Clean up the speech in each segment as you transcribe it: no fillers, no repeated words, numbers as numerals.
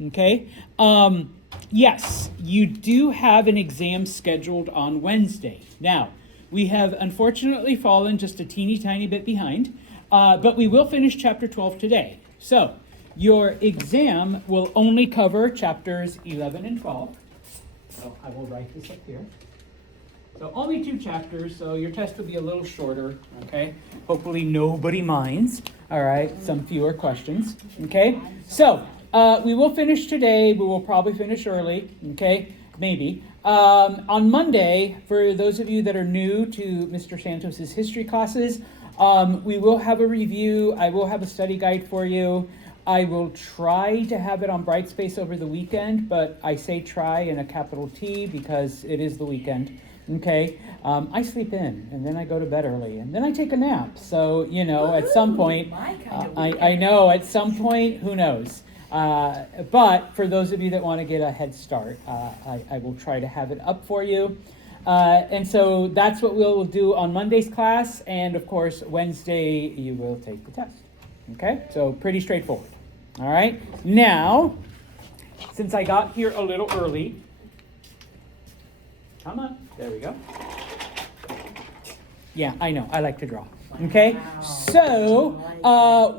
Okay. Yes, you do have an exam scheduled on Wednesday. Now, we have unfortunately fallen just a teeny tiny bit behind, but we will finish chapter 12 today. So, your exam will only cover chapters 11 and 12. So, I will write this up here. So, only 2 chapters, so your test will be a little shorter, okay? Hopefully nobody minds, all right? Some fewer questions, okay? So, we will finish today. We will probably finish early, okay? Maybe. On Monday, for those of you that are new to Mr. Santos's history classes, we will have a review. I will have a study guide for you. I will try to have it on Brightspace over the weekend, but I say try in a capital T because it is the weekend, okay? I sleep in, and then I go to bed early, and then I take a nap. So, you know, at some point, I know, at some point, who knows? But for those of you that want to get a head start, I will try to have it up for you. And so that's what we'll do on Monday's class. And of course, Wednesday, you will take the test. Okay? So pretty straightforward. All right? Now, since I got here a little early, come on. There we go. Yeah, I know. I like to draw. Okay, so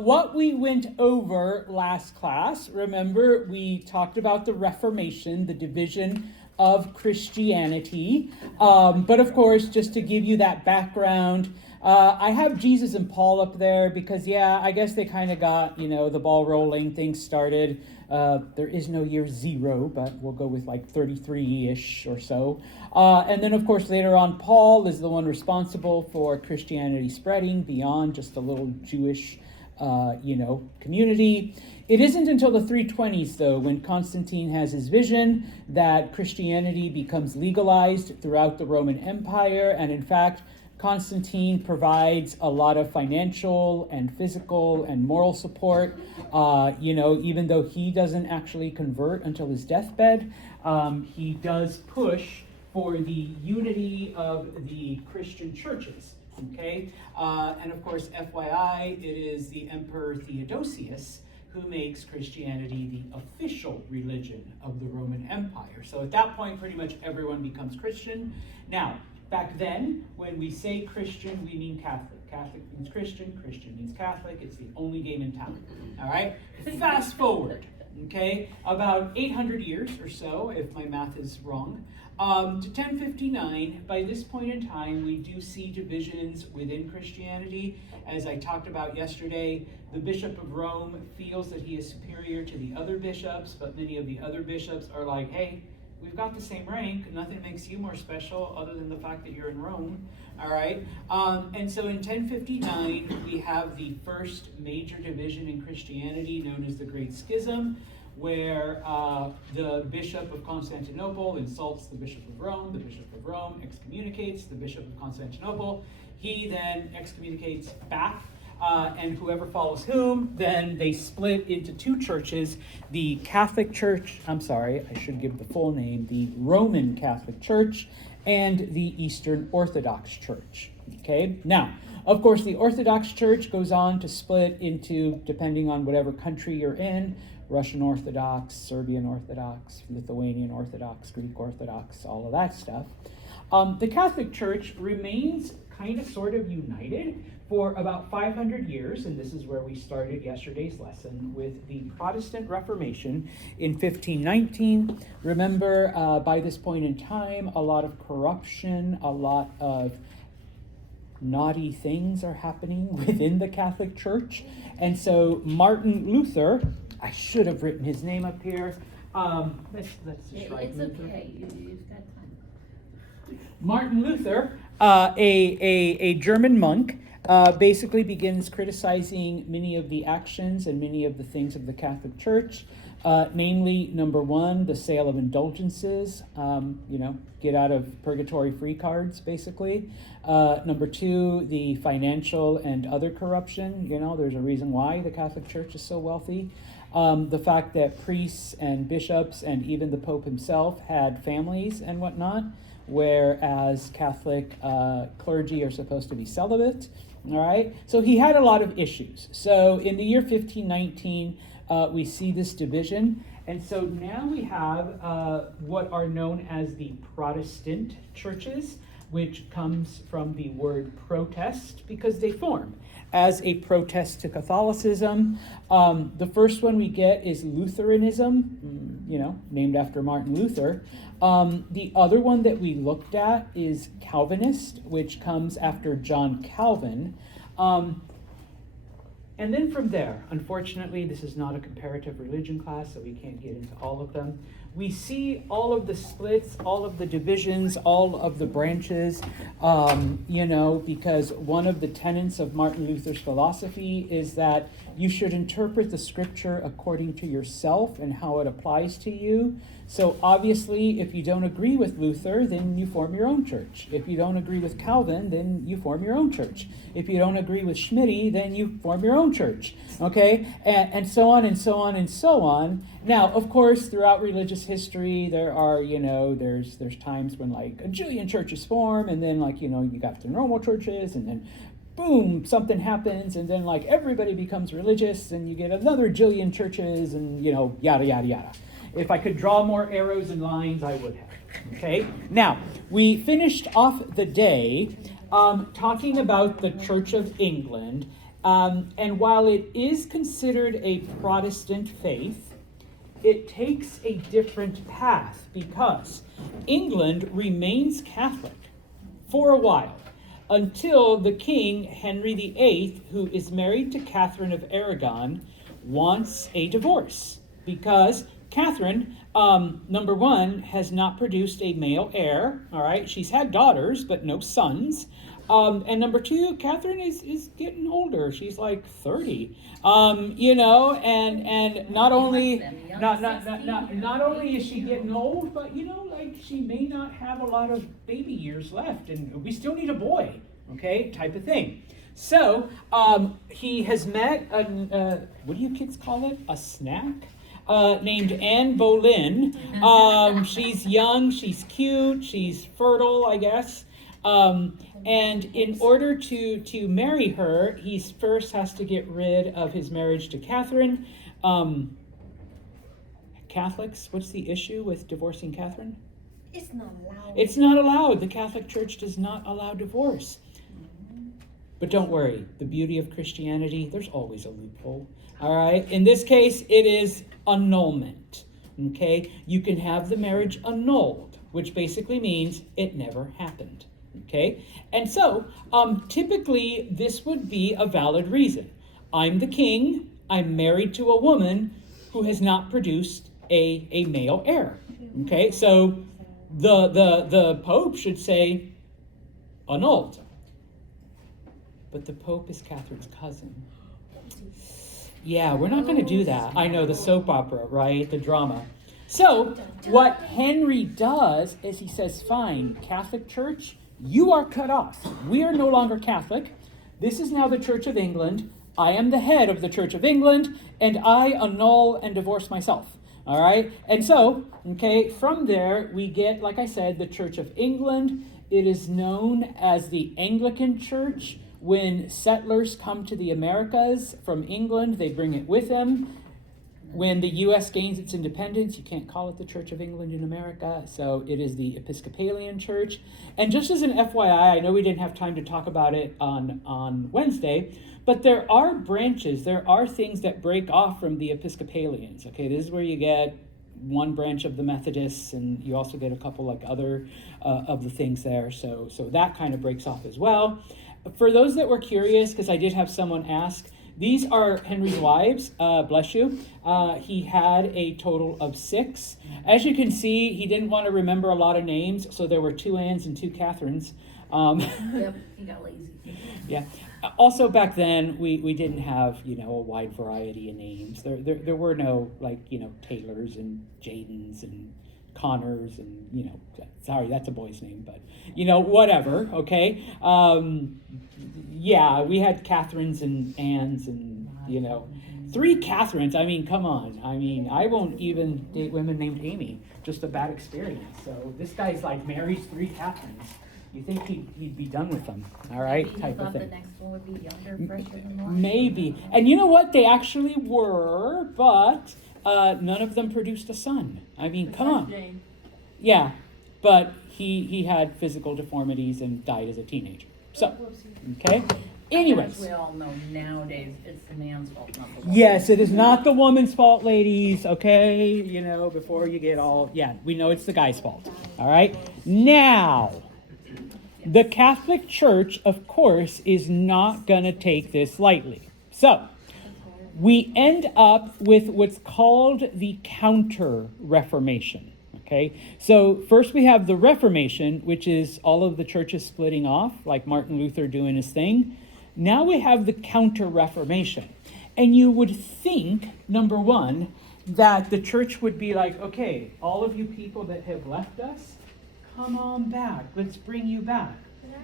what we went over last class, remember we talked about the Reformation, the division of Christianity. But of course, just to give you that background, I have Jesus and Paul up there because, yeah, I guess they kind of got, you know, the ball rolling, things started. There is no year 0, but we'll go with like 33-ish or so. And then, of course, later on, Paul is the one responsible for Christianity spreading beyond just a little Jewish, community. It isn't until the 320s, though, when Constantine has his vision that Christianity becomes legalized throughout the Roman Empire. And in fact, Constantine provides a lot of financial and physical and moral support, even though he doesn't actually convert until his deathbed. He does push for the unity of the Christian churches, okay? And of course, FYI, it is the Emperor Theodosius who makes Christianity the official religion of the Roman Empire. So at that point, pretty much everyone becomes Christian. Now, back then, when we say Christian, we mean Catholic. Catholic means Christian, Christian means Catholic. It's the only game in town, all right? Fast forward, okay, about 800 years or so, if my math is wrong, to 1059. By this point in time, we do see divisions within Christianity. As I talked about yesterday, the Bishop of Rome feels that he is superior to the other bishops, but many of the other bishops are like, hey, we've got the same rank. Nothing makes you more special other than the fact that you're in Rome, all right? And so in 1059, we have the first major division in Christianity known as the Great Schism, where the Bishop of Constantinople insults the Bishop of Rome. The Bishop of Rome excommunicates the Bishop of Constantinople. He then excommunicates back. And whoever follows whom, then they split into 2 churches, the Catholic Church, I should give the full name, the Roman Catholic Church, and the Eastern Orthodox Church, okay? Now, of course, the Orthodox Church goes on to split into, depending on whatever country you're in, Russian Orthodox, Serbian Orthodox, Lithuanian Orthodox, Greek Orthodox, all of that stuff. The Catholic Church remains kind of sort of united for about 500 years, and this is where we started yesterday's lesson with the Protestant Reformation in 1519. Remember, by this point in time, a lot of corruption, a lot of naughty things are happening within the Catholic Church. And so Martin Luther, I should have written his name up here. Let's just write it's Luther. Okay, you've got time. Martin Luther, a German monk, basically begins criticizing many of the actions and many of the things of the Catholic Church, namely, number 1, the sale of indulgences, get out of purgatory free cards, basically. Number 2, the financial and other corruption. There's a reason why the Catholic Church is so wealthy. The fact that priests and bishops and even the Pope himself had families and whatnot, whereas Catholic clergy are supposed to be celibate. All right, so he had a lot of issues. So in the year 1519, we see this division, And so now we have what are known as the Protestant churches, which comes from the word protest because they form as a protest to Catholicism. The first one we get is Lutheranism, named after Martin Luther. The other one that we looked at is Calvinist, which comes after John Calvin. And then from there, unfortunately, this is not a comparative religion class, so we can't get into all of them. We see all of the splits, all of the divisions, all of the branches, because one of the tenets of Martin Luther's philosophy is that you should interpret the scripture according to yourself and how it applies to you. So obviously, if you don't agree with Luther, then you form your own church. If you don't agree with Calvin, then you form your own church. If you don't agree with Schmitty, then you form your own church. Okay? And so on and so on and so on. Now, of course, throughout religious history, there are, there's times when like a jillion churches form, and then you got the normal churches, and then boom, something happens, and then like everybody becomes religious, and you get another jillion churches, and yada, yada, yada. If I could draw more arrows and lines, I would have. Okay? Now, we finished off the day talking about the Church of England, and while it is considered a Protestant faith, it takes a different path because England remains Catholic for a while until the king, Henry VIII, who is married to Catherine of Aragon, wants a divorce because Catherine, number one, has not produced a male heir, all right? She's had daughters, but no sons. And number two, Catherine is getting older. She's like 30, and not only is she getting old, but she may not have a lot of baby years left, and we still need a boy, okay, type of thing. So he has met what do you kids call it? A snack? Named Anne Boleyn. She's young, she's cute, she's fertile, I guess. And in order to marry her, he first has to get rid of his marriage to Catherine. Catholics, what's the issue with divorcing Catherine? It's not allowed. It's not allowed. The Catholic Church does not allow divorce. But don't worry, the beauty of Christianity, there's always a loophole. All right? In this case, it is annulment. Okay? You can have the marriage annulled, which basically means it never happened. Okay? And so, typically, this would be a valid reason. I'm the king. I'm married to a woman who has not produced a male heir. Okay? So, the Pope should say annulled. But the Pope is Catherine's cousin. Yeah, we're not going to do that. I know, the soap opera, right? The drama. So, what Henry does is he says, fine, Catholic Church, you are cut off. We are no longer Catholic. This is now the Church of England. I am the head of the Church of England, and I annul and divorce myself. All right? And so, okay, from there, we get, like I said, the Church of England. It is known as the Anglican Church. When settlers come to the Americas from England, they bring it with them. When the U.S. gains its independence, you can't call it the Church of England in America, so it is the Episcopalian Church. And just as an FYI, I know we didn't have time to talk about it on Wednesday, but there are branches, there are things that break off from the Episcopalians. Okay, this is where you get one branch of the Methodists, and you also get a couple like other of the things there. So that kind of breaks off as well. For those that were curious, because I did have someone ask, these are Henry's wives, bless you. He had a total of 6. As you can see, he didn't want to remember a lot of names, so there were 2 Annes and 2 Catherines. Yep, he got lazy. Yeah. Also, back then, we didn't have, a wide variety of names. There were no, Taylors and Jadens and Connors and, sorry, that's a boy's name, but, whatever, okay? Yeah, we had Catherines and Annes and, 3 Catherines. I mean, come on. I mean, I won't even date women named Amy. Just a bad experience. So this guy's marries 3 Catherines. You think he'd be done with them, all right? Maybe Type he of thought thing. the next one would be younger, fresher than the last. Maybe. And you know what? They actually were, but none of them produced a son. I mean, come on. Yeah, but he had physical deformities and died as a teenager. So, okay. Anyways. As we all know nowadays, it's the man's fault, not the woman's. Yes, it is not the woman's fault, ladies, okay? You know, before you get all, yeah, we know it's the guy's fault, all right? Now, the Catholic Church, of course, is not going to take this lightly. So, we end up with what's called the Counter-Reformation, okay? So, first we have the Reformation, which is all of the churches splitting off, like Martin Luther doing his thing. Now we have the Counter-Reformation. And you would think, number one, that the church would be like, okay, all of you people that have left us, come on back. Let's bring you back.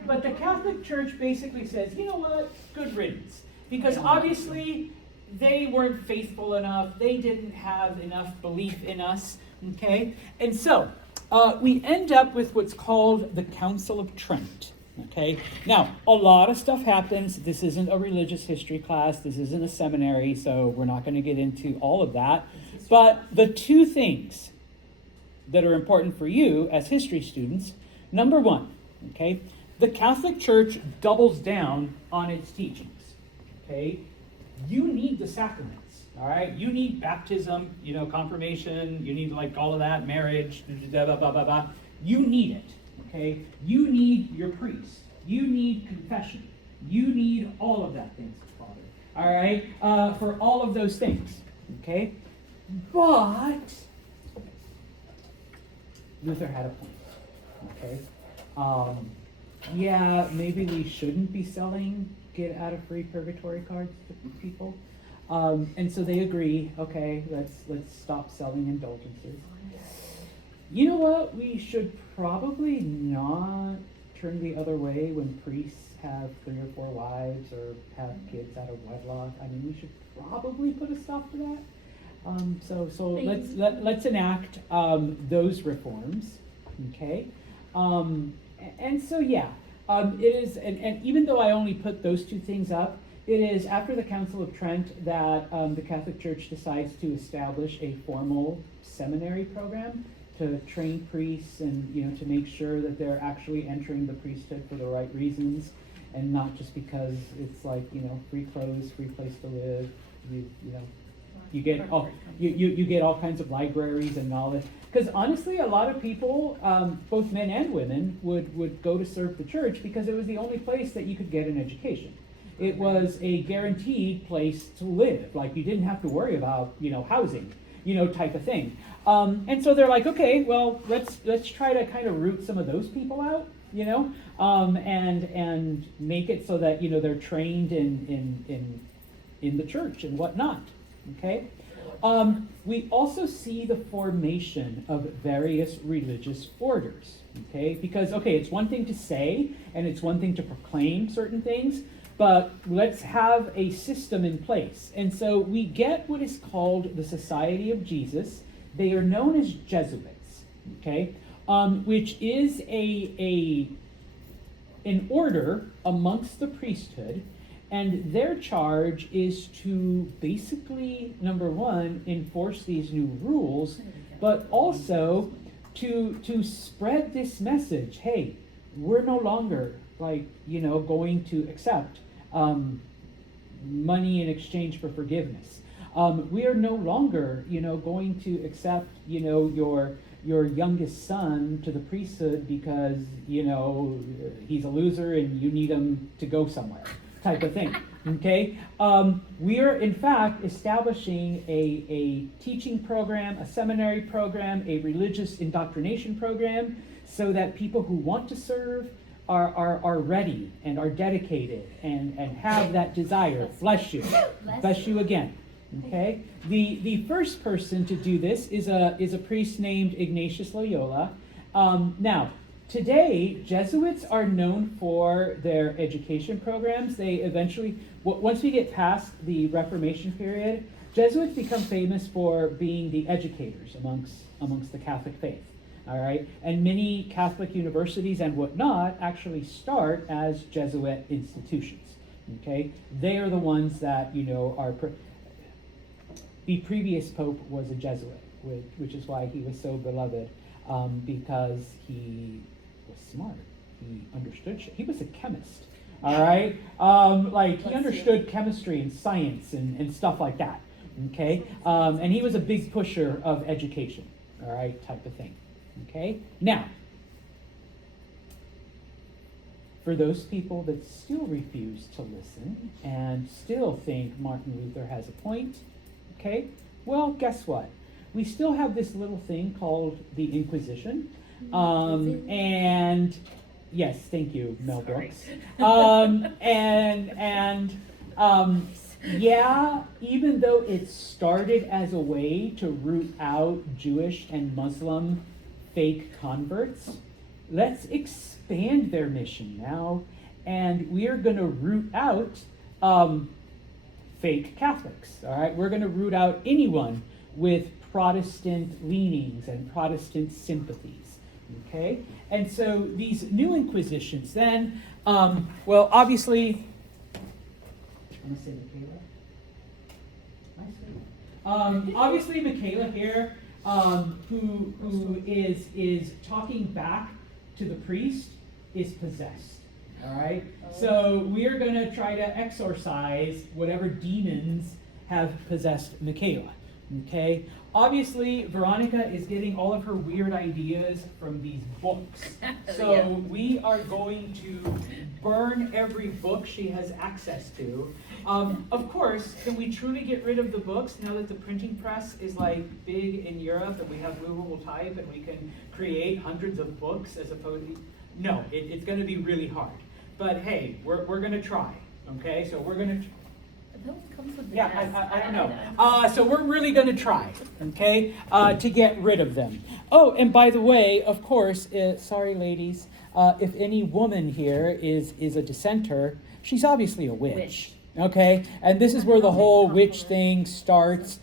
But the Catholic Church basically says, you know what? Good riddance. Because obviously they weren't faithful enough. They didn't have enough belief in us. Okay? And so we end up with what's called the Council of Trent. Okay, now a lot of stuff happens. This isn't a religious history class. This isn't a seminary, so we're not going to get into all of that. But the two things that are important for you as history students, number one, okay, the Catholic Church doubles down on its teachings. Okay, you need the sacraments. All right, you need baptism, you know, confirmation. You need like all of that, marriage, blah blah blah blah blah. You need it. Okay, you need your priest. You need confession. You need all of that, thanks, Father. All right, for all of those things. Okay, but Luther had a point. Okay, yeah, maybe we shouldn't be selling get out of free purgatory cards to people, and so they agree. Okay, let's stop selling indulgences. You know what? We should probably not turn the other way when priests have 3 or 4 wives or have kids out of wedlock. I mean, we should probably put a stop to that. So let's enact those reforms, okay? And so yeah, it is, and even though I only put those two things up, it is after the Council of Trent that the Catholic Church decides to establish a formal seminary program to train priests and, you know, to make sure that they're actually entering the priesthood for the right reasons and not just because it's like, you know, free clothes, free place to live, you know, you get all, you get all kinds of libraries and knowledge. Because honestly, a lot of people, both men and women, would go to serve the church because it was the only place that you could get an education. It was a guaranteed place to live. Like, you didn't have to worry about, you know, housing, you know, type of thing. And so they're like, okay, well, let's try to kind of root some of those people out, you know, and make it so that, you know, they're trained in the church and whatnot. Okay. We also see the formation of various religious orders. Okay, because it's one thing to say and it's one thing to proclaim certain things, but let's have a system in place. And so we get what is called the Society of Jesus. They are known as Jesuits, okay, which is an order amongst the priesthood, and their charge is to basically, number one, enforce these new rules, but also to spread this message. Hey, we're no longer going to accept money in exchange for forgiveness. We are no longer, going to accept, your youngest son to the priesthood because, he's a loser and you need him to go somewhere, type of thing. Okay? We are, in fact, establishing a teaching program, a seminary program, a religious indoctrination program, so that people who want to serve are ready and are dedicated and have that desire. Bless you. Bless you again. Okay? The first person to do this is a priest named Ignatius Loyola. Now, today, Jesuits are known for their education programs. They eventually, once we get past the Reformation period, Jesuits become famous for being the educators amongst the Catholic faith. All right, and many Catholic universities and whatnot actually start as Jesuit institutions. Okay, they are the ones that are. The previous pope was a Jesuit, which is why he was so beloved, because he was smart. He understood shit. He was a chemist, all right? He understood chemistry and science and stuff like that, okay? And he was a big pusher of education, all right, type of thing, okay? Now, for those people that still refuse to listen and still think Martin Luther has a point, okay, well, guess what? We still have this little thing called the Inquisition. And yes, thank you, Mel Brooks. Yeah, even though it started as a way to root out Jewish and Muslim fake converts, let's expand their mission now, and we are going to root out fake Catholics, all right? We're going to root out anyone with Protestant leanings and Protestant sympathies, okay? And so these new inquisitions then, well, obviously, I'm going to say Michaela. Obviously, Michaela here, who is talking back to the priest, is possessed. All right? So we are going to try to exorcise whatever demons have possessed Michaela. Okay? Obviously, Veronica is getting all of her weird ideas from these books. So Yeah. we are going to burn every book she has access to. Of course, can we truly get rid of the books now that the printing press is like big in Europe and we have movable type and we can create hundreds of books as opposed to... No, it's going to be really hard. But hey, we're going to try. Okay? So we're going to... That one comes with the Yeah, desk. I don't know. So we're really going to try, okay, to get rid of them. Oh, and by the way, of course, sorry, ladies, if any woman here is a dissenter, she's obviously a witch, okay? And this is where the whole witch thing starts.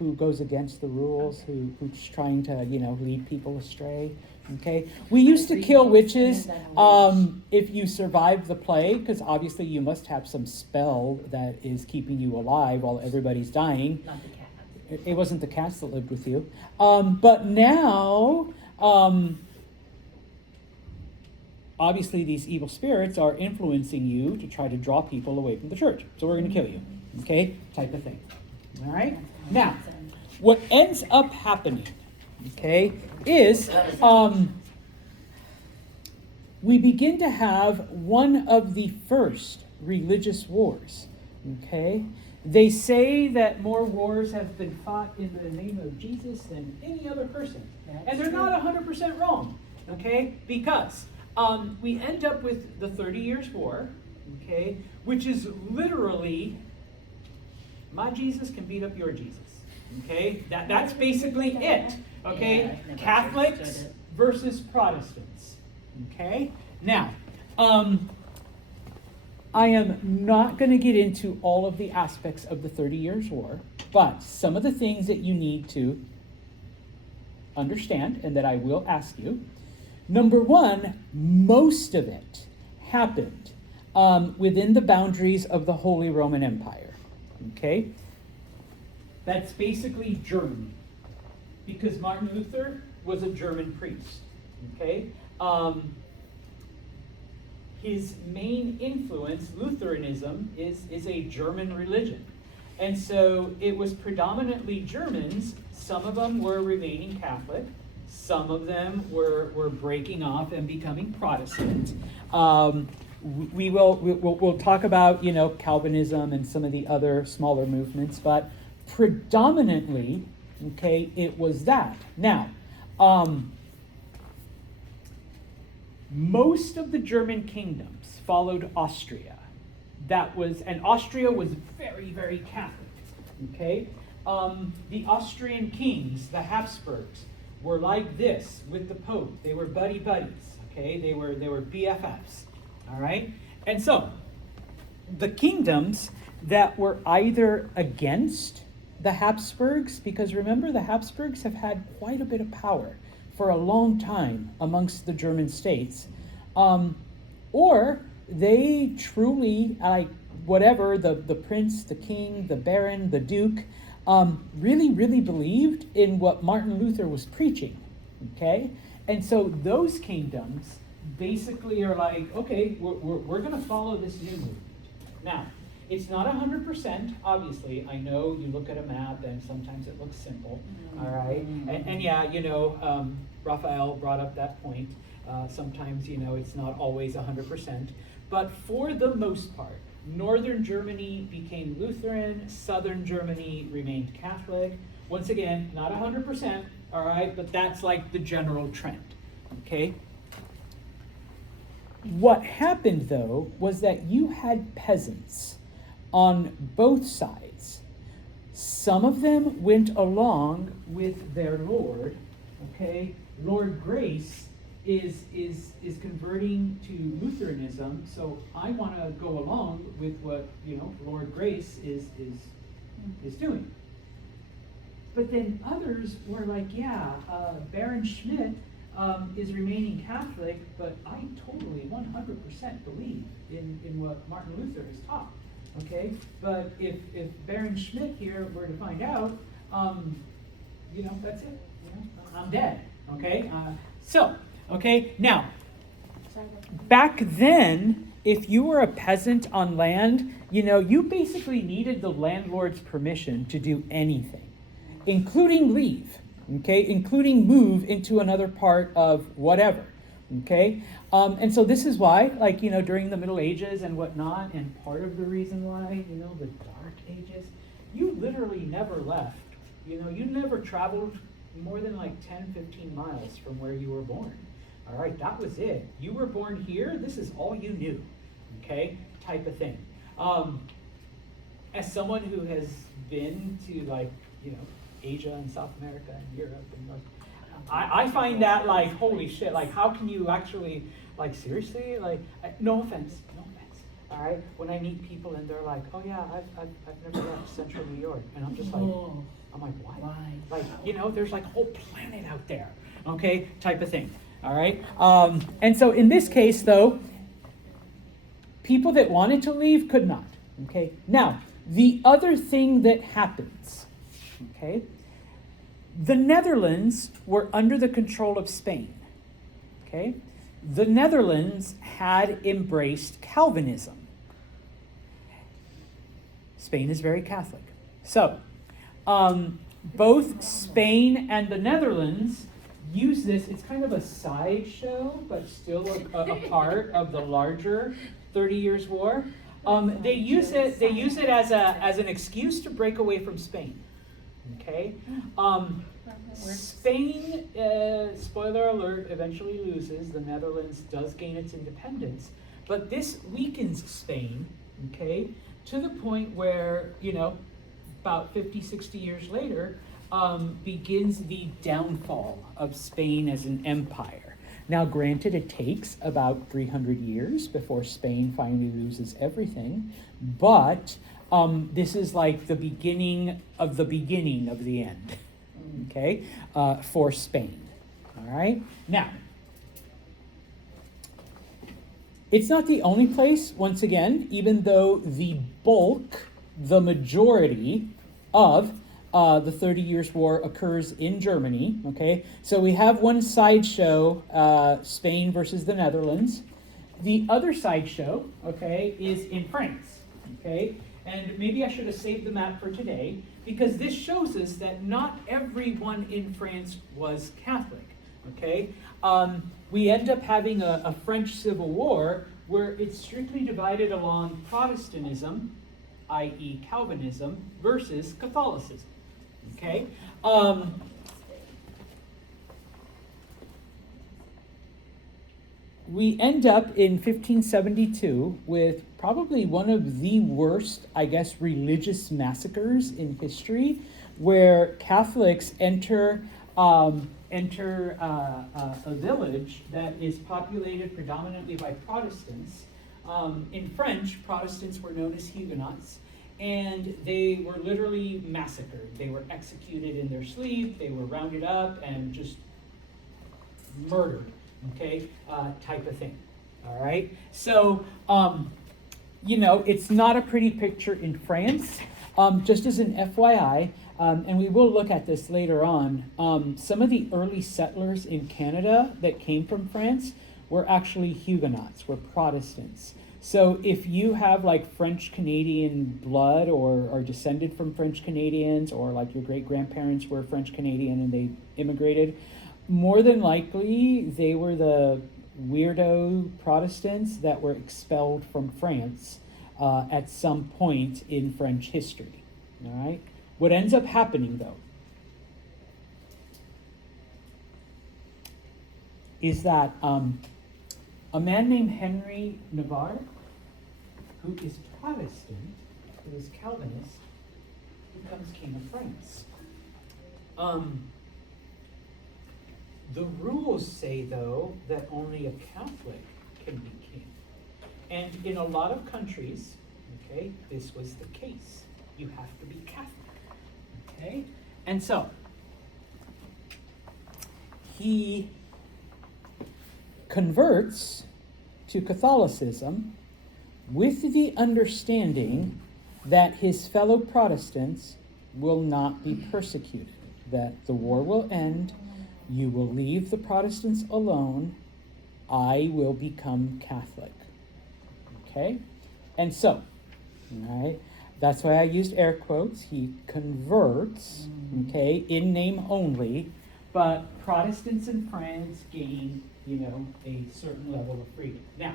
Who goes against the rules, who's trying to, lead people astray. Okay, we used to kill witches if you survived the plague, because obviously you must have some spell that is keeping you alive while everybody's dying. Not the cat. It wasn't the cats that lived with you. But now, obviously these evil spirits are influencing you to try to draw people away from the church. So we're going to kill you. Okay, type of thing. All right? Now, what ends up happening, okay, is we begin to have one of the first religious wars, okay? They say that more wars have been fought in the name of Jesus than any other person. And they're not 100% wrong, okay? Because we end up with the 30 Years' War, okay, which is literally, my Jesus can beat up your Jesus, okay? That's basically it. Okay, Yeah, Catholics versus Protestants. Okay, now, I am not going to get into all of the aspects of the 30 Years' War, but some of the things that you need to understand and that I will ask you. Number one, most of it happened within the boundaries of the Holy Roman Empire. Okay, that's basically Germany. Because Martin Luther was a German priest, okay? His main influence, Lutheranism, is a German religion. And so it was predominantly Germans. Some of them were remaining Catholic. Some of them were breaking off and becoming Protestant. We'll talk about, Calvinism and some of the other smaller movements, but predominantly, okay, it was that. Now, most of the German kingdoms followed Austria. And Austria was very, very Catholic, okay? The Austrian kings, the Habsburgs, were like this with the Pope. They were buddy-buddies, okay? They were BFFs, all right? And so, the kingdoms that were either against the Habsburgs, because remember, the Habsburgs have had quite a bit of power for a long time amongst the German states, or they truly, whatever, the prince, the king, the baron, the duke, really, really believed in what Martin Luther was preaching, okay? And so those kingdoms basically are like, okay, we're going to follow this new movement. Now, it's not 100%, obviously. I know you look at a map and sometimes it looks simple, all right? And yeah, Raphael brought up that point. Sometimes, it's not always 100%. But for the most part, Northern Germany became Lutheran, Southern Germany remained Catholic. Once again, not 100%, all right? But that's like the general trend, okay? What happened, though, was that you had peasants on both sides. Some of them went along with their lord, okay? Lord Grace is converting to Lutheranism, so I want to go along with what, Lord Grace is doing. But then others were like, yeah, Baron Schmidt is remaining Catholic, but I totally 100% believe in what Martin Luther has taught. Okay, but if Baron Schmidt here were to find out, that's it. I'm dead. Okay, okay, now, back then, if you were a peasant on land, you basically needed the landlord's permission to do anything, including leave. Okay, including move into another part of whatever. Okay, and so this is why, during the Middle Ages and whatnot, and part of the reason why, the Dark Ages, you literally never left. You never traveled more than 10, 15 miles from where you were born. All right, that was it. You were born here, this is all you knew. Okay, type of thing. As someone who has been to Asia and South America and Europe and North, I find that holy shit, how can you actually, seriously, no offense, all right? When I meet people and they're like, oh yeah, I've never left Central New York, and I'm just like, I'm like, why? There's a whole planet out there, okay, type of thing, all right? And so in this case, though, people that wanted to leave could not, okay? Now, the other thing that happens, okay, the Netherlands were under the control of Spain, okay? The Netherlands had embraced Calvinism. Spain is very Catholic. So, both Spain and the Netherlands use this. It's kind of a sideshow, but still a part of the larger 30 Years' War. They use it as an excuse to break away from Spain. Okay, Spain, spoiler alert, eventually loses. The Netherlands does gain its independence, but this weakens Spain, okay, to the point where, about 50, 60 years later, begins the downfall of Spain as an empire. Now, granted, it takes about 300 years before Spain finally loses everything, but this is the beginning of the end, okay, for Spain, all right? Now, it's not the only place, once again, even though the majority of the 30 Years' War occurs in Germany, okay? So we have one sideshow, Spain versus the Netherlands. The other sideshow, okay, is in France, okay? And maybe I should have saved the map for today, because this shows us that not everyone in France was Catholic, okay? We end up having a French Civil War where it's strictly divided along Protestantism, i.e. Calvinism, versus Catholicism, okay? We end up in 1572 with probably one of the worst, religious massacres in history, where Catholics enter a village that is populated predominantly by Protestants. In French, Protestants were known as Huguenots, and they were literally massacred. They were executed in their sleep, they were rounded up and just murdered, okay, type of thing, all right? So it's not a pretty picture in France. Just as an FYI, and we will look at this later on, some of the early settlers in Canada that came from France were actually Huguenots, were Protestants. So if you have like French Canadian blood or are descended from French Canadians, or like your great grandparents were French Canadian and they immigrated, more than likely they were the weirdo Protestants that were expelled from France at some point in French history. All right? What ends up happening, though, is that a man named Henry Navarre, who is Protestant, who is Calvinist, becomes king of France. The rules say, though, that only a Catholic can be king. And in a lot of countries, okay, this was the case. You have to be Catholic. Okay? And so, he converts to Catholicism with the understanding that his fellow Protestants will not be persecuted, that the war will end, you will leave the Protestants alone, I will become Catholic. Okay? And so, all right, that's why I used air quotes. He converts, okay, in name only, but Protestants in France gain, a certain level of freedom. Now,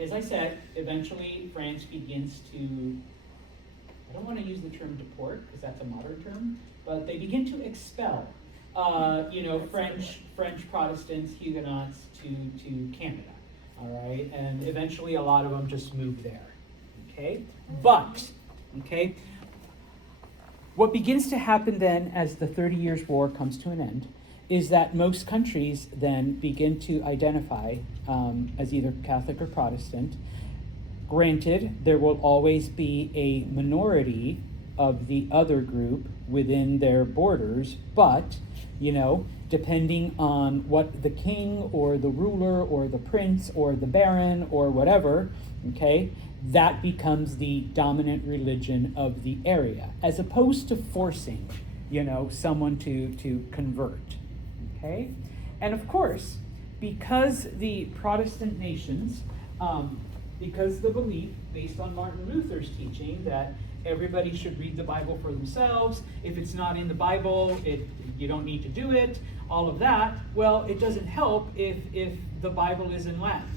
as I said, eventually France begins to, I don't want to use the term deport because that's a modern term, but they begin to expel, French Protestants, Huguenots to Canada, all right? And eventually a lot of them just move there, okay? But, okay, what begins to happen then as the 30 Years' War comes to an end is that most countries then begin to identify as either Catholic or Protestant. Granted, there will always be a minority of the other group within their borders, but, depending on what the king or the ruler or the prince or the baron or whatever, okay, that becomes the dominant religion of the area, as opposed to forcing, someone to convert, okay? And of course, because the Protestant nations, because the belief based on Martin Luther's teaching that everybody should read the Bible for themselves, if it's not in the Bible, you don't need to do it, all of that, well, it doesn't help if the Bible is in Latin,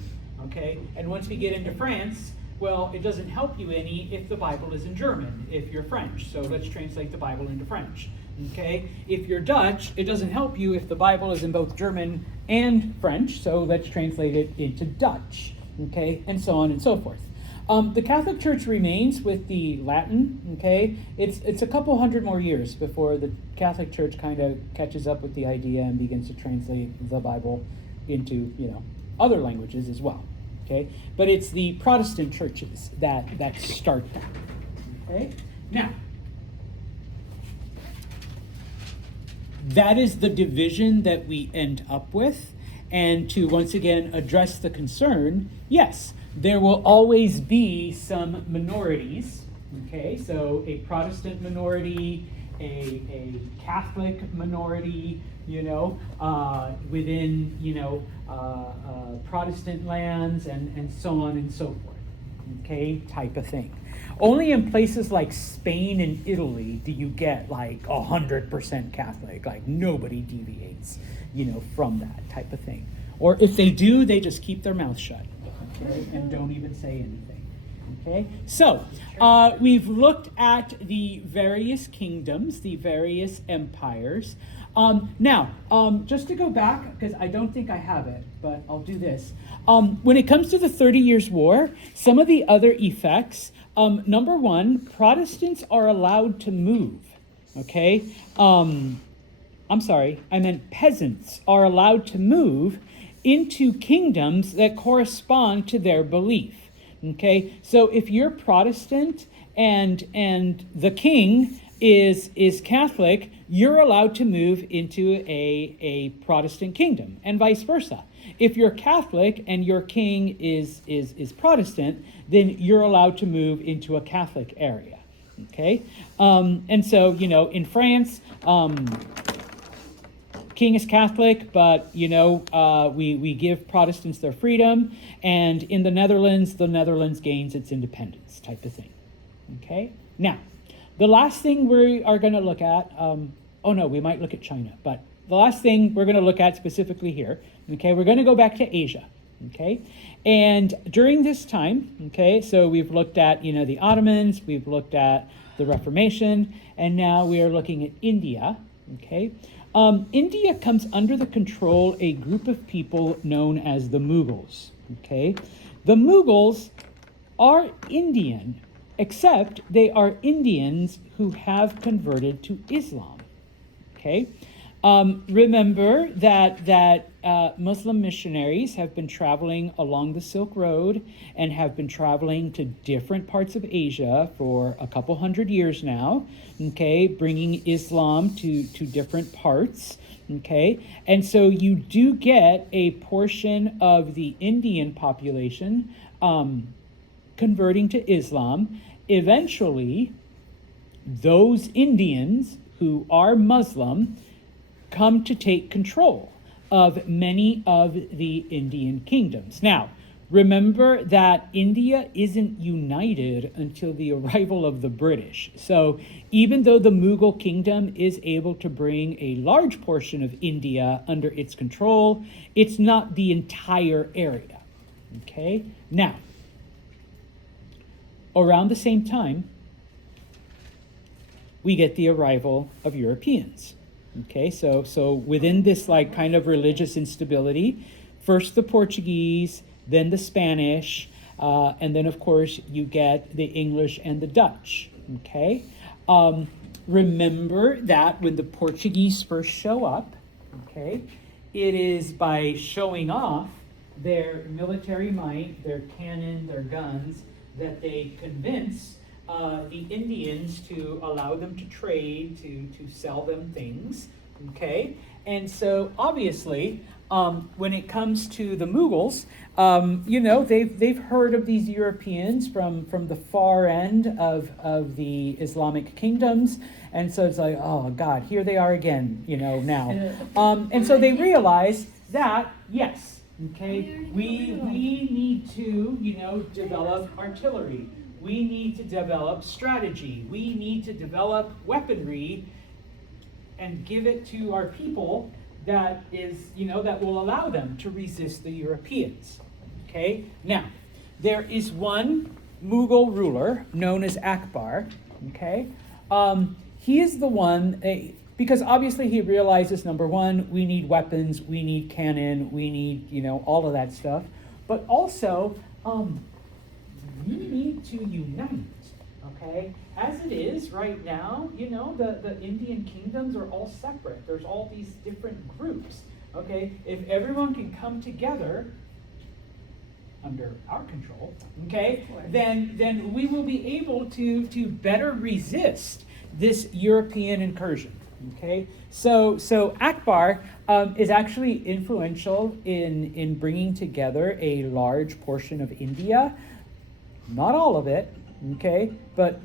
okay? And once we get into France, well, it doesn't help you any if the Bible is in German, if you're French. So let's translate the Bible into French, okay? If you're Dutch, it doesn't help you if the Bible is in both German and French, so let's translate it into Dutch, okay? And so on and so forth. The Catholic Church remains with the Latin, okay? It's a couple hundred more years before the Catholic Church kind of catches up with the idea and begins to translate the Bible into, other languages as well. Okay, but it's the Protestant churches that start that. Okay, now that is the division that we end up with, and to once again address the concern, yes, there will always be some minorities. Okay, so a Protestant minority, a Catholic minority, within, Protestant lands and so on and so forth, okay, type of thing. Only in places like Spain and Italy do you get like 100% Catholic, like nobody deviates, from that type of thing. Or if they do, they just keep their mouth shut, okay, and don't even say anything, okay? So, we've looked at the various kingdoms, the various empires. Now, just to go back, because I don't think I have it, but I'll do this. When it comes to the 30 Years' War, some of the other effects, number one, Protestants are allowed to move, okay? I'm sorry, I meant peasants are allowed to move into kingdoms that correspond to their belief, okay? So if you're Protestant and the king is Catholic, you're allowed to move into a Protestant kingdom, and vice versa. If you're Catholic and your king is Protestant, then you're allowed to move into a Catholic area. Okay, and so in France, king is Catholic, but we give Protestants their freedom, and in the Netherlands gains its independence, type of thing. Okay, now the last thing we are going to look at. We might look at China, but the last thing we're going to look at specifically here. Okay, we're going to go back to Asia. Okay, and during this time, okay, so we've looked at the Ottomans, we've looked at the Reformation, and now we are looking at India. Okay, India comes under the control a group of people known as the Mughals. Okay, the Mughals are Indian, except they are Indians who have converted to Islam. Okay. Remember that Muslim missionaries have been traveling along the Silk Road and have been traveling to different parts of Asia for a couple hundred years now, okay, bringing Islam to different parts, okay? And so you do get a portion of the Indian population converting to Islam. Eventually, those Indians who are Muslim come to take control of many of the Indian kingdoms. Now, remember that India isn't united until the arrival of the British. So even though the Mughal kingdom is able to bring a large portion of India under its control, it's not the entire area. Okay? Now, around the same time, we get the arrival of Europeans. Okay, so within this kind of religious instability, first the Portuguese, then the Spanish, and then of course you get the English and the Dutch. Okay, remember that when the Portuguese first show up, okay, it is by showing off their military might, their cannon, their guns, that they convince the Indians to allow them to trade, to sell them things, okay? And so obviously, when it comes to the Mughals, they've heard of these Europeans from the far end of the Islamic kingdoms, and so it's like, oh God, here they are again, now. And so they realize that, yes, okay, we need to, develop artillery. We need to develop strategy. We need to develop weaponry and give it to our people that will allow them to resist the Europeans. Okay? Now, there is one Mughal ruler known as Akbar. Okay? He is the one, because obviously he realizes, number one, we need weapons, we need cannon, we need, all of that stuff. But also, we need to unite, okay? As it is right now, the Indian kingdoms are all separate. There's all these different groups, okay? If everyone can come together under our control, okay, then we will be able to better resist this European incursion, okay? So Akbar is actually influential in bringing together a large portion of India. Not all of it, okay, but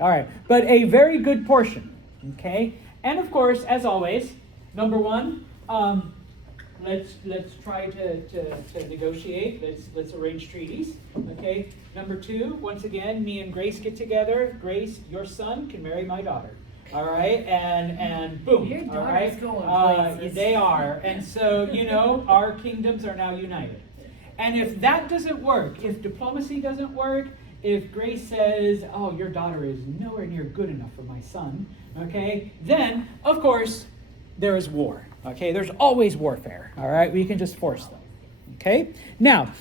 all right, but a very good portion, okay. And of course, as always, number one, let's try to negotiate. Let's arrange treaties, okay. Number two, once again, me and Grace get together. Grace, your son can marry my daughter. All right, and boom. Your all right, going places. They are, and so our kingdoms are now united. And if that doesn't work, if diplomacy doesn't work, if Grace says, oh, your daughter is nowhere near good enough for my son, okay, then, of course, there is war, okay? There's always warfare, all right? We can just force them, okay? Now,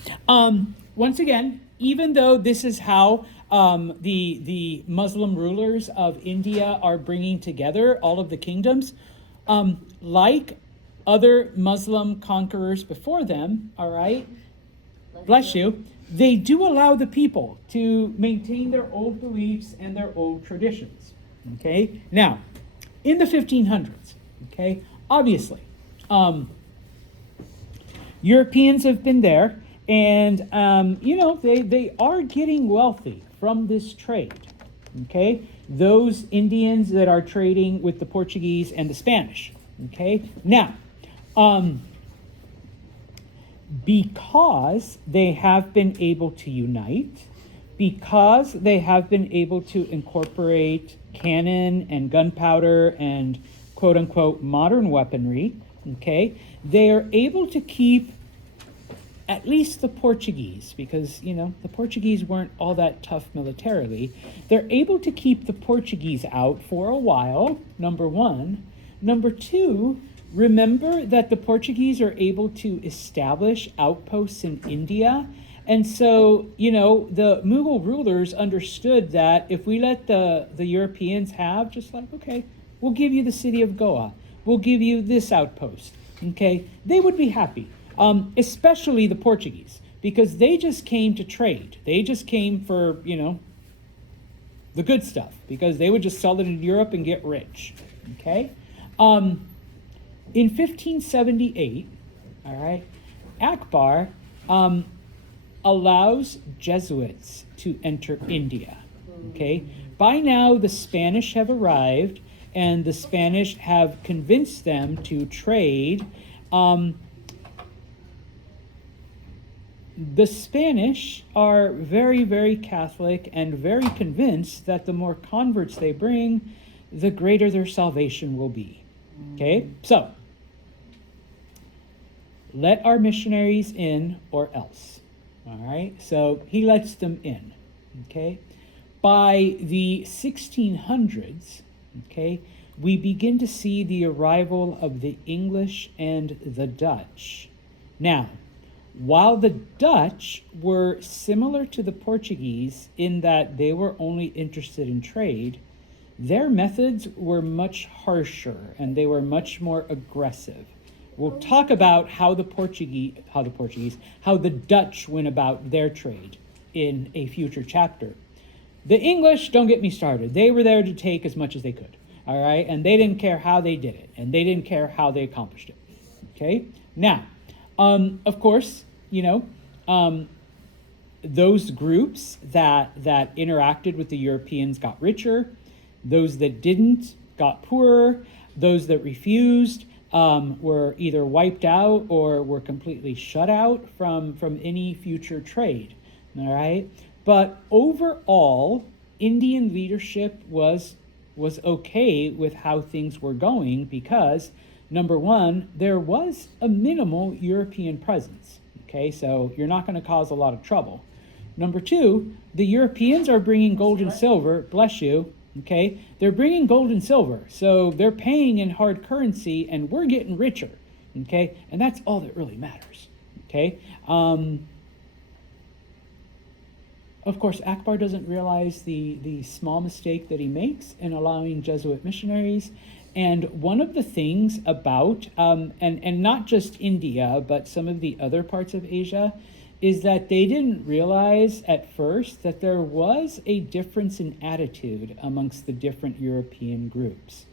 once again, even though this is how the Muslim rulers of India are bringing together all of the kingdoms, like other Muslim conquerors before them, all right, bless you, they do allow the people to maintain their old beliefs and their old traditions. Okay? Now, in the 1500s, okay, obviously, Europeans have been there, and they are getting wealthy from this trade. Okay, those Indians that are trading with the Portuguese and the Spanish. Okay, now, because they have been able to unite, because they have been able to incorporate cannon and gunpowder and quote unquote modern weaponry, okay, they are able to keep at least the Portuguese, because, the Portuguese weren't all that tough militarily. They're able to keep the Portuguese out for a while, number one. Number two, remember that the Portuguese are able to establish outposts in India. And so, the Mughal rulers understood that if we let the Europeans have, just like, okay, we'll give you the city of Goa, we'll give you this outpost, okay, they would be happy. Especially the Portuguese, because they just came to trade. They just came for, the good stuff, because they would just sell it in Europe and get rich, okay? In 1578, all right, Akbar allows Jesuits to enter India, okay? By now, the Spanish have arrived, and the Spanish have convinced them to trade. The Spanish are very, very Catholic and very convinced that the more converts they bring, the greater their salvation will be. Okay? So, let our missionaries in or else. All right? So, he lets them in. Okay? By the 1600s, okay, we begin to see the arrival of the English and the Dutch. Now, while the Dutch were similar to the Portuguese in that they were only interested in trade, their methods were much harsher and they were much more aggressive. We'll talk about how the Dutch went about their trade in a future chapter. The English, don't get me started. They were there to take as much as they could, all right? And they didn't care how they did it, and they didn't care how they accomplished it, okay? Now, of course, those groups that interacted with the Europeans got richer. Those that didn't got poorer. Those that refused were either wiped out or were completely shut out from any future trade. All right, but overall, Indian leadership was okay with how things were going because, number one, there was a minimal European presence. Okay, so you're not going to cause a lot of trouble. Number two, the Europeans are bringing gold and silver, bless you, okay? They're bringing gold and silver, so they're paying in hard currency and we're getting richer, okay? And that's all that really matters, okay? Of course, Akbar doesn't realize the small mistake that he makes in allowing Jesuit missionaries. And one of the things about, and not just India, but some of the other parts of Asia, is that they didn't realize at first that there was a difference in attitude amongst the different European groups.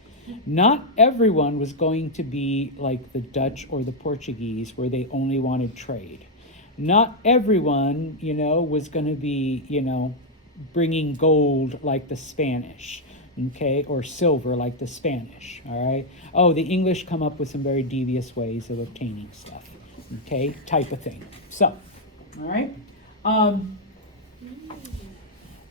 Not everyone was going to be like the Dutch or the Portuguese, where they only wanted trade. Not everyone, was going to be, bringing gold like the Spanish. Okay, or silver like the Spanish, all right? Oh, the English come up with some very devious ways of obtaining stuff, okay, type of thing. So, all right?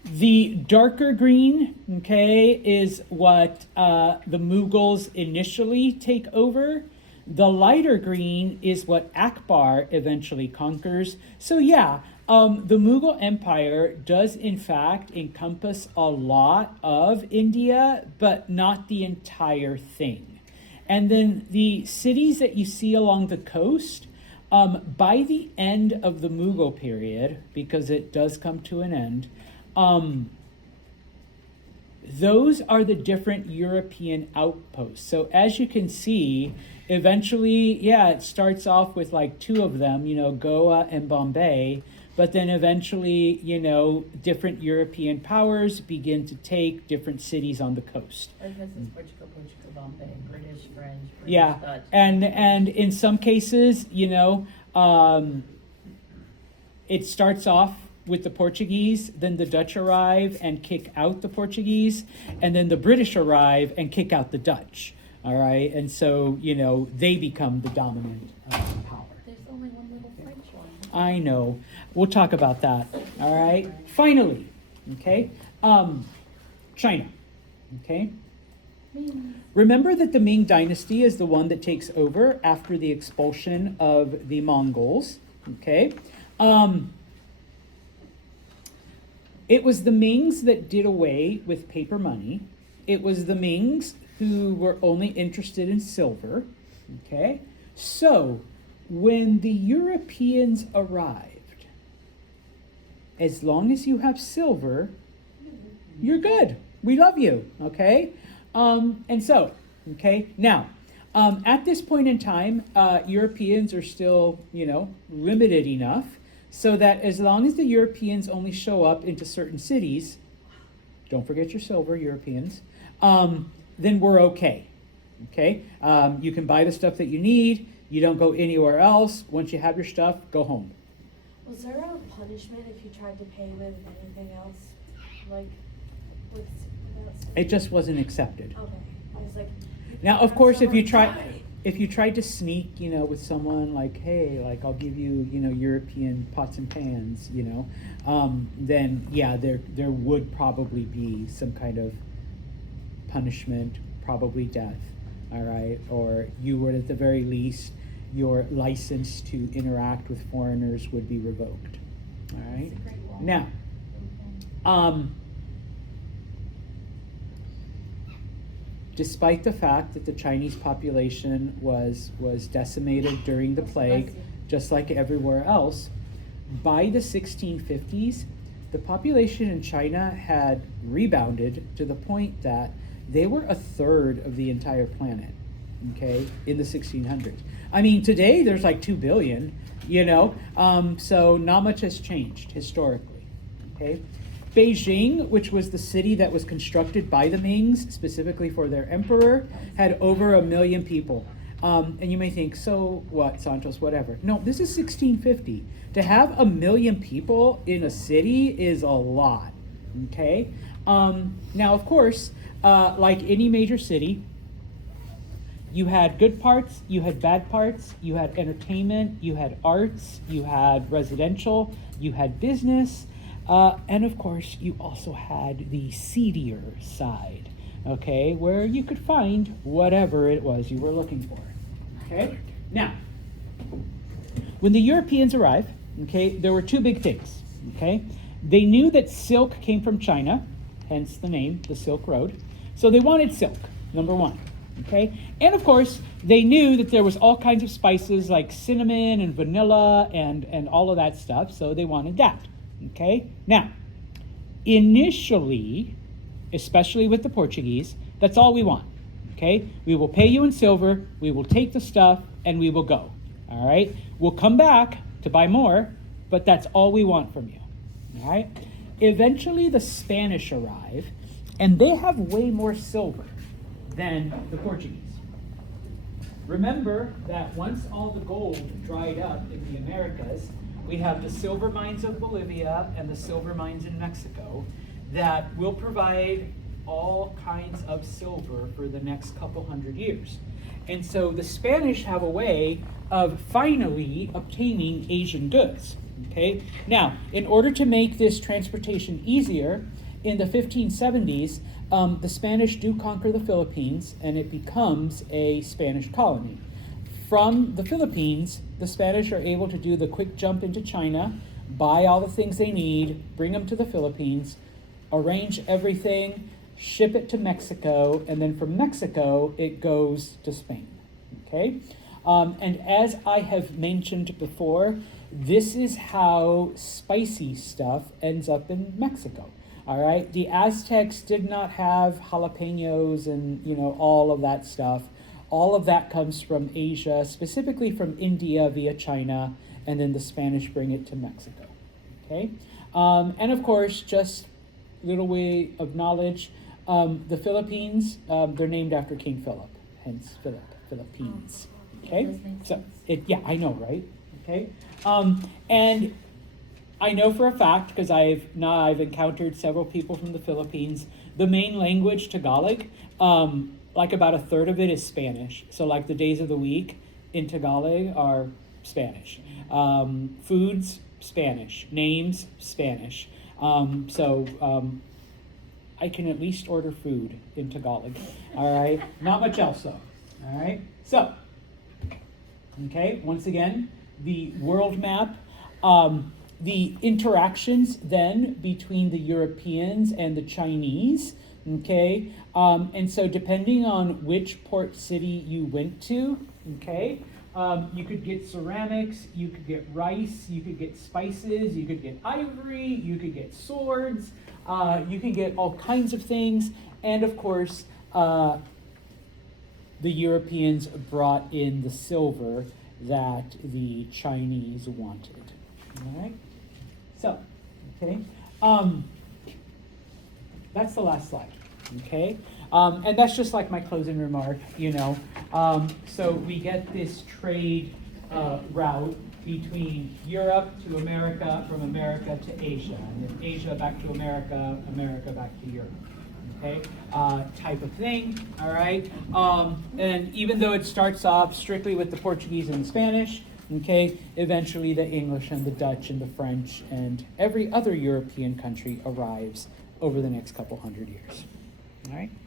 The darker green, okay, is what the Mughals initially take over. The lighter green is what Akbar eventually conquers. So yeah, the Mughal Empire does in fact encompass a lot of India, but not the entire thing. And then the cities that you see along the coast, by the end of the Mughal period, because it does come to an end, those are the different European outposts. So as you can see, eventually, yeah, it starts off with like two of them, Goa and Bombay, but then eventually, different European powers begin to take different cities on the coast. I guess it's Portugal, Bombay, British, French, British, Yeah, Dutch. and in some cases, it starts off with the Portuguese, then the Dutch arrive and kick out the Portuguese, and then the British arrive and kick out the Dutch. All right, and so they become the dominant power. There's only one little French one. I know. We'll talk about that. All right. Finally, okay, China. Okay. Remember that the Ming Dynasty is the one that takes over after the expulsion of the Mongols. Okay. It was the Mings that did away with paper money. It was the Mings who were only interested in silver. Okay. So when the Europeans arrived, as long as you have silver, you're good. We love you. Okay. And so, okay, now, at this point in time, Europeans are still, limited enough so that as long as the Europeans only show up into certain cities, don't forget your silver, Europeans, then we're okay. Okay, you can buy the stuff that you need. You don't go anywhere else. Once you have your stuff, go home. Was there a punishment if you tried to pay with anything else, like with without silver? It just wasn't accepted. Okay, I was like. Now, of course, if you try. tried to sneak, with someone like, hey, like I'll give you, European pots and pans, then yeah, there would probably be some kind of punishment, probably death, all right, or you would at the very least, your license to interact with foreigners would be revoked, all right. Now, despite the fact that the Chinese population was decimated during the plague, just like everywhere else, by the 1650s, the population in China had rebounded to the point that they were a third of the entire planet, okay, in the 1600s. I mean, today there's like 2 billion, so not much has changed historically, okay? Beijing, which was the city that was constructed by the Mings specifically for their emperor, had over 1 million people. And you may think, so what, Santos, whatever. No, this is 1650. To have 1 million people in a city is a lot, okay? Now, of course, like any major city, you had good parts, you had bad parts, you had entertainment, you had arts, you had residential, you had business, and of course, you also had the seedier side, okay, where you could find whatever it was you were looking for, okay? Now, when the Europeans arrived, okay, there were two big things, okay? They knew that silk came from China, hence the name, the Silk Road, so they wanted silk, number one, okay? And of course, they knew that there was all kinds of spices like cinnamon and vanilla and all of that stuff, so they wanted that. Okay, now, initially, especially with the Portuguese, that's all we want. Okay, we will pay you in silver, we will take the stuff, and we will go. All right, we'll come back to buy more, but that's all we want from you. All right, eventually the Spanish arrive, and they have way more silver than the Portuguese. Remember that once all the gold dried up in the Americas, we have the silver mines of Bolivia and the silver mines in Mexico that will provide all kinds of silver for the next couple hundred years. And so the Spanish have a way of finally obtaining Asian goods, okay? Now, in order to make this transportation easier, in the 1570s, the Spanish do conquer the Philippines and it becomes a Spanish colony. From the Philippines, the Spanish are able to do the quick jump into China, buy all the things they need, bring them to the Philippines, arrange everything, ship it to Mexico, and then from Mexico, it goes to Spain, okay? And as I have mentioned before, this is how spicy stuff ends up in Mexico. All right, the Aztecs did not have jalapenos and all of that stuff. All of that comes from Asia, specifically from India via China, and then the Spanish bring it to Mexico. Okay, and of course, just little way of knowledge, the Philippines, they're named after King Philip, hence Philippines. Okay, Does make so sense. yeah, I know, right? Okay, and I know for a fact because I've encountered several people from the Philippines. The main language, Tagalog, like about a third of it is Spanish. So like the days of the week in Tagalog are Spanish. Foods, Spanish. Names, Spanish. I can at least order food in Tagalog. All right, not much else though. All right, so okay, once again, the world map. The interactions then between the Europeans and the Chinese, okay? And so depending on which port city you went to, okay, you could get ceramics, you could get rice, you could get spices, you could get ivory, you could get swords, you could get all kinds of things, and of course, the Europeans brought in the silver that the Chinese wanted. All right. So, okay, that's the last slide. Okay, and that's just like my closing remark. So we get this trade route between Europe to America, from America to Asia, and then Asia back to America, America back to Europe. Okay, type of thing. All right, and even though it starts off strictly with the Portuguese and the Spanish. Okay, eventually the English and the Dutch and the French and every other European country arrives over the next couple hundred years. All right.